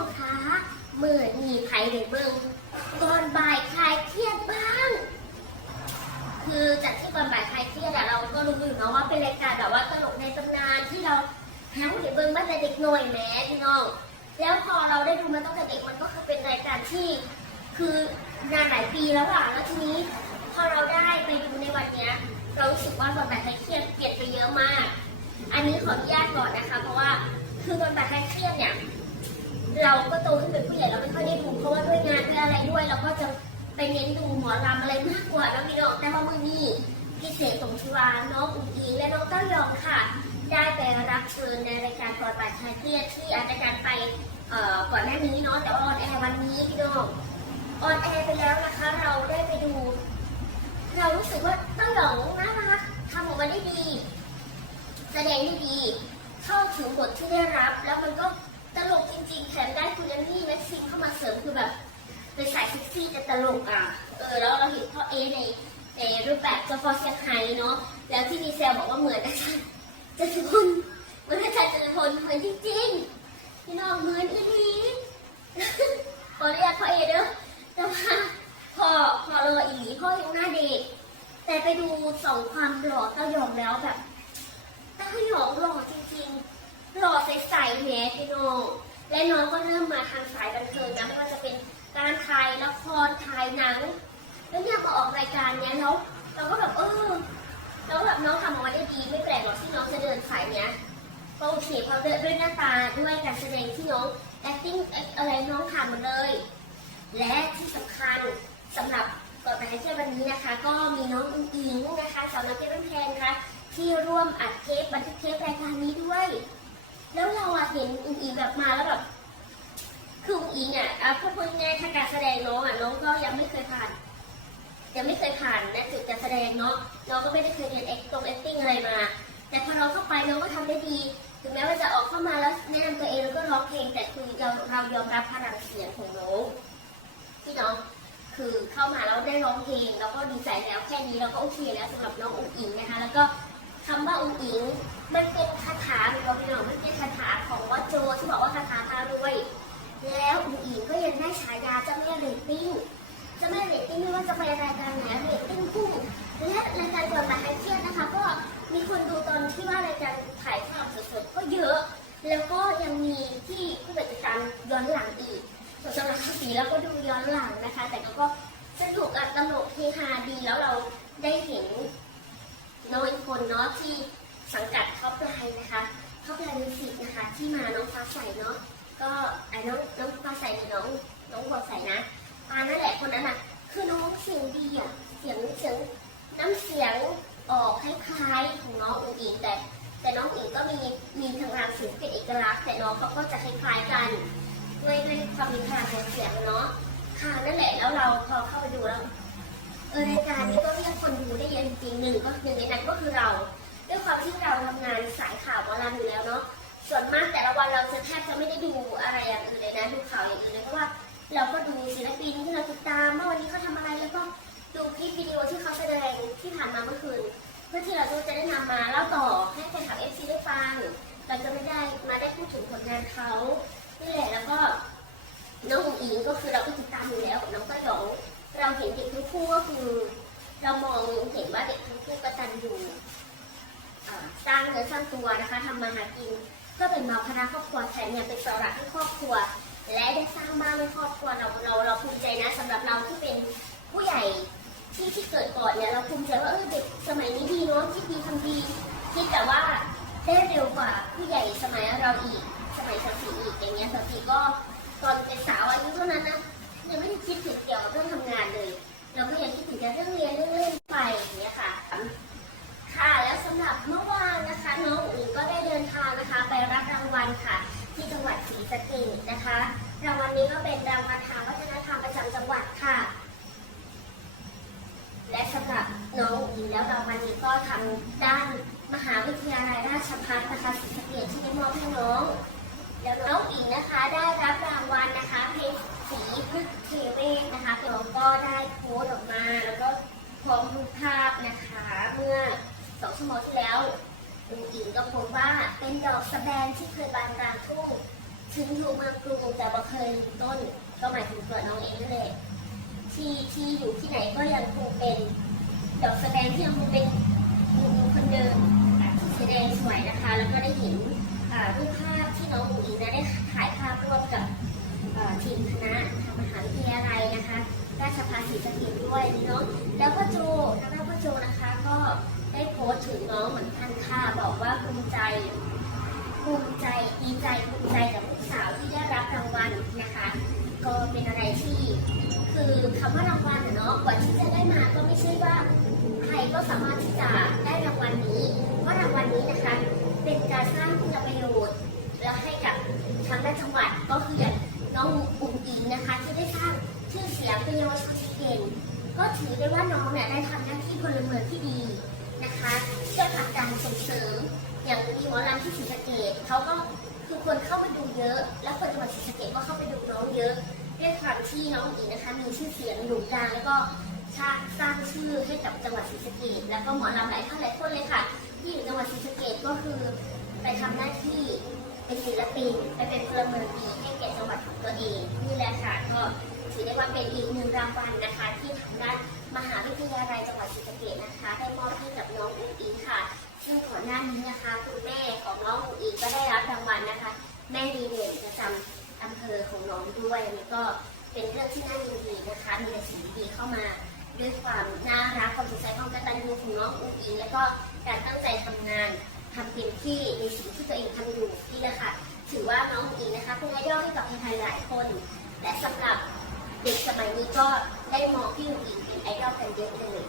องคะเมื่อมีไผหรือเบิงก่อนบ่ายคลายเครียดบ้าง คือจากที่ก่อนบ่ายคลายเครียดอะเราก็รู้อยู่เนาะว่าเป็นรายการแบบว่าตลกในตำนานที่เราหาหรือเบิงมาแต่เด็กหน่อยแม้พี่น้อง แล้วพอเราได้ดูมาตั้งแต่เด็กมันก็คือเป็นรายการที่ คือนานหลายปีแล้วอะแล้วทีนี้พอเราได้ไปดูในวันเนี้ย เรารู้สึกว่าบทบาทคลายเครียดเปลี่ยนไปเยอะมาก อันนี้ขออนุญาตก่อนนะคะ เพราะว่าคือบทบาทคลายเครียดเนี่ย เราก็โตขึ้นเป็นผู้ใหญ่เราไม่ค่อยได้ดูเพราะว่าด้วยงานด้วยอะไรด้วย เราก็จะไปเน้นดูหมอลำอะไรมากกว่าน้องพี่น้องแต่ว่ามือนี้พิเศษสงชุราน้องอุ๋งอิงและน้องเต้ายองค่ะ ได้ไปรับเชิญในรายการก่อนบ่ายคลายเครียดที่อาจจะการไปก่อนหน้านี้เนาะแต่ออนแอร์วันนี้พี่น้องออนแอร์ไปแล้วนะคะ เราได้ไปดู เรารู้สึกว่าเต้ายองน่ารักทำออกมาได้ดี แสดงได้ดี เข้าถึงบทที่ได้รับแล้วมันก็ ตลกจริงๆแถมได้คุณแอนนี่แม็กซิมเข้ามาเสริมคือแบบเป็นสายเซ็กซี่แต่ตลกอะ เออ แล้วเราเห็นพ่อเอในในรูปแบบเจ้าพ่อเสียงไฮเนาะ แล้วที่มีเซลบอกว่าเหมือนอาจารย์จะทุพลเหมือนอาจารย์จะทุพลเหมือนจริงๆพี่น้องเหมือนอีหลีขอเรียกพ่อเอเด้อแต่ว่าพอพอเรออีลีพ่อยังหน้าเด็ก แต่ไปดูสองความหล่อเต้ายองแล้วแบบต้าหยองหล่อจริงๆหล่อใสๆแหมพี่น้อง และน้องก็เริ่มมาทางสายบันเทิงนะไม่ว่าจะเป็นการถ่ายละครถ่ายหนัง แล้วเนี่ยมาออกรายการเนี้ยแล้วเราก็แบบเออแล้วแบบน้องทำออกมาได้ดีไม่แปลกหรอกที่น้องจะเดินสายเนี้ยก็โอเคเพราะด้วยหน้าตาด้วยการแสดงที่น้อง acting อะไรน้องทำหมดเลย และที่สำคัญสำหรับก่อนไปเที่ยววันนี้นะคะ ก็มีน้องอิงอิงนะคะสาวน้อยเจ้านแพงนะคะที่ร่วมอัดเทปบันทึกเทปรายการนี้ด้วย แล้วเราอะเห็นอิงอิงแบบมาแล้วแบบคืออิงอิงอะเอาพูดง่ายๆถ้าการแสดงน้องอะน้องก็ยังไม่เคยผ่านยังไม่เคยผ่านนะจุดการแสดงเนาะน้องก็ไม่ได้เคยเรียน act ตรง acting อะไรมา แต่พอเราเข้าไปน้องก็ทำได้ดีถึงแม้ว่าจะออกเข้ามาแล้วแนะนำตัวเองแล้วก็ร้องเพลง แต่คือเราเรายอมรับพลังเสียงของน้องพี่น้องคือเข้ามาแล้วได้ร้องเพลงแล้วก็ดีใจแล้วแค่นี้เราก็โอเคแล้วสำหรับน้องอุ๋งอิงนะคะ แล้วก็คำว่าอุ๋งอิง มันเป็นคาถาเหมือนกับพี่น้องมันเป็นคาถาของวัดโจที่บอกว่าคาถาพารวย แล้วอุ๋งอิงก็ยังได้ฉายาเจ้าแม่เรตติ้งเจ้าแม่เรตติ้งไม่ว่าจะไปรายการไหนเรตติ้งพุ่งและรายการก่อนบ่ายคลายเครียดนะคะ ก็มีคนดูตอนที่ว่ารายการถ่ายทอดสดๆก็เยอะ แล้วก็ยังมีที่ผู้จัดการย้อนหลังอีกส่วนสำหรับสีแล้วก็ดูย้อนหลังนะคะ แต่ก็สนุกอะตลกเฮฮาดีแล้วเราได้เห็นน้องอีกคนเนาะที่ สังกัดท็อปไลน์นะคะท็อปไลน์มิวสิกนะคะ ที่มาน้องฟ้าใสเนาะก็ไอ้น้องน้องฟ้าใสหรือน้องน้องบัวใสนะปานั่นแหละคนนั้นอะคือน้องเสียงดีอะเสียงเสียงน้ำเสียงออกคล้ายๆของน้องอุ๋งอิงแต่แต่น้องอุ๋งก็มีมีทางรางเสียงเป็นเอกลักษณ์ แต่น้องเขาก็จะคล้าย ๆกันด้วยด้วยความมีขนาดของเสียงเนาะค่ะนั่นแหละแล้วเราพอเข้าไปดูแล้วเออรายการนี้ก็เรียกคนดูได้เยอะจริงหนึ่งก็หนึ่งในนั้นก็คือเรา ด้วยความที่เราทำงานสายข่าวหมอลำอยู่แล้วเนาะส่วนมากแต่ละวันเราจะแทบจะไม่ได้ดูอะไรอย่างอื่นเลยนะดูข่าวอย่างอื่นเลยเพราะว่าเราก็ดูศิลปินที่เราติดตามว่าวันนี้เขาทำอะไรแล้วก็ดูคลิปวิดีโอที่เขาแสดงที่ผ่านมาเมื่อคืนเพื่อที่เราจะได้นำมาเล่าต่อให้แฟนคลับเอฟซีได้ฟังเราจะไม่ได้มาได้พูดถึงผลงานเขานี่แหละแล้วก็น้องอุ๋งอิงก็คือเราก็ติดตามอยู่แล้วกับน้องต้อยองเราเห็นเด็กทั้งคู่ก็คือ เรามองเห็นว่าเด็กทั้งคู่กตัญญูอ่า สร้างเนื้อสร้างตัวนะคะทำมาหากินเพื่อเป็นเมาพนาครอบครัวแถมยังเป็นเสาหลักให้ครอบครัว และได้สร้างบ้านให้ครอบครัวเราเราเราภูมิใจนะสำหรับเราที่เป็นผู้ใหญ่ที่ที่เกิดก่อนเนี่ยเราภูมิใจว่าเออเด็กสมัยนี้ดีเนาะคิดดีทำดีคิดแต่ว่าได้เร็วกว่าผู้ใหญ่สมัยเราอีกสมัยสสีอีกอย่างเงี้ยสสีก็ตอนเป็นสาวอายุเท่านั้นนะยังไม่ได้คิดถึงเกี่ยวกับเรื่องทำงาน ด้านมหาวิทยาลัยราชภัฏนะคะศรีสะเกษที่ได้มอบให้น้อง แล้วน้องอิงนะคะได้รับรางวัลนะคะเพลงสีพฤกษ์เทเวศนะคะน้องก็ได้โพสต์ออกมา แล้วก็พร้อมรูปภาพนะคะเมื่อสองชั่วโมงที่แล้วอุงอิงก็พสต์ว่าเป็นดอกสแบนที่เคยบานกลางทุ่งถึงอยู่เมืองกรุงแต่บ่เคยลืมต้น ก็หมายถึงตัวน้องเองนั่นแหละที่ที่อยู่ที่ไหนก็ยังคงเป็น ดอกสแสดงที่ยังคงเป็น หนุ่มคนเดิมที่แสดงสวยนะคะ แล้วก็ได้เห็นรูปภาพที่น้องอุ๋งอิงนะได้ถ่ายภาพร่วมกับทีมคณะมหาวิทยาลัยนะคะ ราชภัฏศรีสะเกษด้วยเนาะแล้วพ่อโจนะคะพ่อโจนะคะ ก็ได้โพสต์ถึงน้องเหมือนกันค่ะบอกว่าภูมิใจภูมิใจดีใจภูมิใจกับลูกสาวที่ได้รับรางวัลนะคะ ก็เป็นอะไรที่ คือคำว่ารางวัลเนาะกว่าที่จะได้มาก็ไม่ใช่ว่า ใครก็สามารถที่จะได้รางวัลนี้เพราะรางวัลนี้นะคะเป็นการสร้างคุณประโยชน์ แล้วให้กับทางด้านจังหวัดก็คืออย่างน้องอุ้งอิงนะคะ ที่ได้สร้างชื่อเสียงเป็นเยาวชนที่เก่งก็ถือได้ว่าน้องเนี่ยได้ทำหน้าที่พลเมืองที่ดีนะคะช่วยผลักดันส่งเสริม อย่างมีหมอลำที่ศรีสะเกดเขาก็คือคนเข้าไปดูเยอะ แล้วคนจังหวัดศรีสะเกดก็เข้าไปดูน้องเยอะด้วยความที่น้องอิงนะคะ มีชื่อเสียงหนุ่มดังแล้วก็สร้างสร้าง ชื่อให้กับจังหวัดศรีสะเกดแล้วก็หมอลำหลายท่านหลายคนเลยค่ะ ที่อยู่จังหวัดศรีสะเกดก็คือ ไปทำหน้าที่เป็นศิลปินไปเป็นพลเมืองดีให้แก่จังหวัดของตัวเองนี่แหละค่ะก็ถือได้ว่าเป็นอีกหนึ่งรางวัลนะคะ ที่ทางด้านมหาวิทยาลัยจังหวัดศรีสะเกดนะคะ ได้มอบให้กับน้องอุ้งอิงค่ะ ซึ่งก่อนหน้านี้นะคะคุณแม่ของน้องอุ๋งอิงก็ได้รับรางวัลนะคะ แม่ดีเด่นประจำอำเภอของน้องด้วยนนี้ก็เป็นเรื่องที่น่ายินดีนะคะมีแต่สิ่งดีๆเข้ามา ด้วยความน่ารักความสนใจความกตัญญูของน้องอุ้งอิงแล้วก็การตั้งใจทำงานทำเต็มที่ในสิ่งที่ตัวเองทำอยู่นี่แหละค่ะถือว่าน้องอุ้งอิงนะคะเป็นไอดอลให้กับคนไทยหลายคน และสำหรับเด็กสมัยนี้ก็ได้มองพี่อุ้งอิงเป็นไอดอลกันเยอะเลย